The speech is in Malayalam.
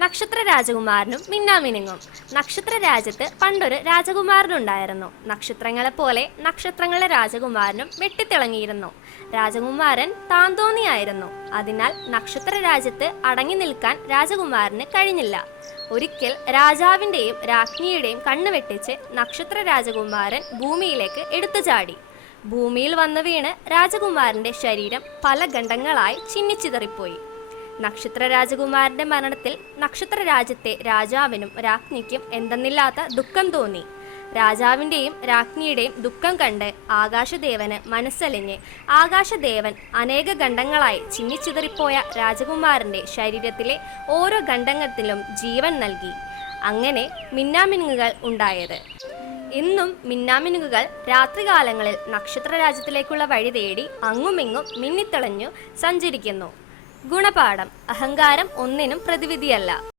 നക്ഷത്ര രാജകുമാരനും മിന്നാമിനുങ്ങും. നക്ഷത്ര രാജ്യത്ത് പണ്ടൊരു രാജകുമാരനുണ്ടായിരുന്നു. നക്ഷത്രങ്ങളെ പോലെ നക്ഷത്രങ്ങളുടെ രാജകുമാരനും വെട്ടിത്തിളങ്ങിയിരുന്നു. രാജകുമാരൻ താന്തോന്നിയായിരുന്നു അതിനാൽ നക്ഷത്ര രാജ്യത്ത് അടങ്ങി നിൽക്കാൻ രാജകുമാരന് കഴിഞ്ഞില്ല. ഒരിക്കൽ രാജാവിന്റെയും രാജ്ഞിയുടെയും കണ്ണു വെട്ടിച്ച് നക്ഷത്ര രാജകുമാരൻ ഭൂമിയിലേക്ക് എടുത്തു ചാടി. ഭൂമിയിൽ വന്നു വീണ് രാജകുമാരന്റെ ശരീരം പല ഖണ്ഡങ്ങളായി ചിന്നിച്ചിതറിപ്പോയി. നക്ഷത്ര രാജകുമാരന്റെ മരണത്തിൽ നക്ഷത്ര രാജ്യത്തെ രാജാവിനും രാജ്ഞിക്കും എന്തെന്നില്ലാത്ത ദുഃഖം തോന്നി. രാജാവിന്റെയും രാജ്ഞിയുടെയും ദുഃഖം കണ്ട് ആകാശദേവന് മനസ്സലിഞ്ഞ് ആകാശദേവൻ അനേക ഖണ്ഡങ്ങളായി ചിന്നിച്ചിതറിപ്പോയ രാജകുമാരന്റെ ശരീരത്തിലെ ഓരോ ഖണ്ഡങ്ങത്തിലും ജീവൻ നൽകി. അങ്ങനെ മിന്നാമിനുങ്ങുകൾ ഉണ്ടായത്. ഇന്നും മിന്നാമിനുങ്ങുകൾ രാത്രികാലങ്ങളിൽ നക്ഷത്ര രാജ്യത്തിലേക്കുള്ള വഴി തേടി അങ്ങുമിങ്ങും മിന്നിത്തിളഞ്ഞു സഞ്ചരിക്കുന്നു. ഗുണപാഠം. അഹങ്കാരം ഒന്നിനും പ്രതിവിധിയല്ല.